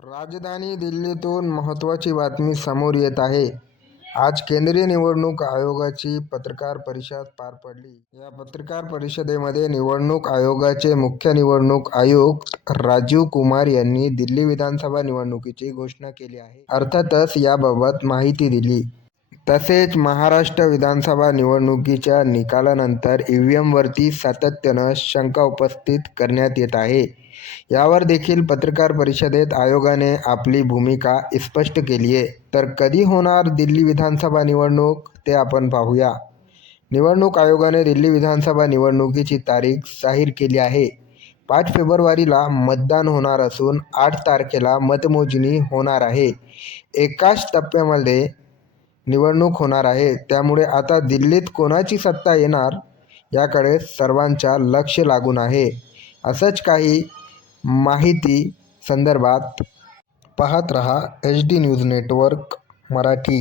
राजधानी दिल्लीतून महत्त्वाची बातमी समोर येत आहे. आज केंद्रीय निवडणूक आयोगाची पत्रकार परिषद पार पडली. या पत्रकार परिषदेमध्ये निवडणूक आयोगाचे मुख्य निवडणूक आयुक्त राजीव कुमार यांनी दिल्ली विधानसभा निवडणुकीची घोषणा केली आहे. अर्थातच याबाबत माहिती दिली. तसेच महाराष्ट्र विधानसभा निवडणुकीच्या निकालानंतर ईव्हीएमवरती सातत्यानं शंका उपस्थित करण्यात येत आहे. यावर देखील पत्रकार परिषदेत आयोगाने आपली भूमिका स्पष्ट केली आहे. तर कधी होणार दिल्ली विधानसभा निवडणूक ते आपण पाहूया. निवडणूक आयोगाने दिल्ली विधानसभा निवडणुकीची तारीख जाहीर केली आहे. 5 फेब्रुवारीला मतदान होणार असून 8 तारखेला मतमोजणी होणार आहे. एकाच टप्प्यामध्ये निवडणूक होणार आहे. त्यामुळे आता दिल्लीत कोणाची सत्ता येणार याकडे सर्वांच्या लक्ष लागून आहे. असंच काही माहिती संदर्भात पाहत रहा HD न्यूज नेटवर्क मराठी.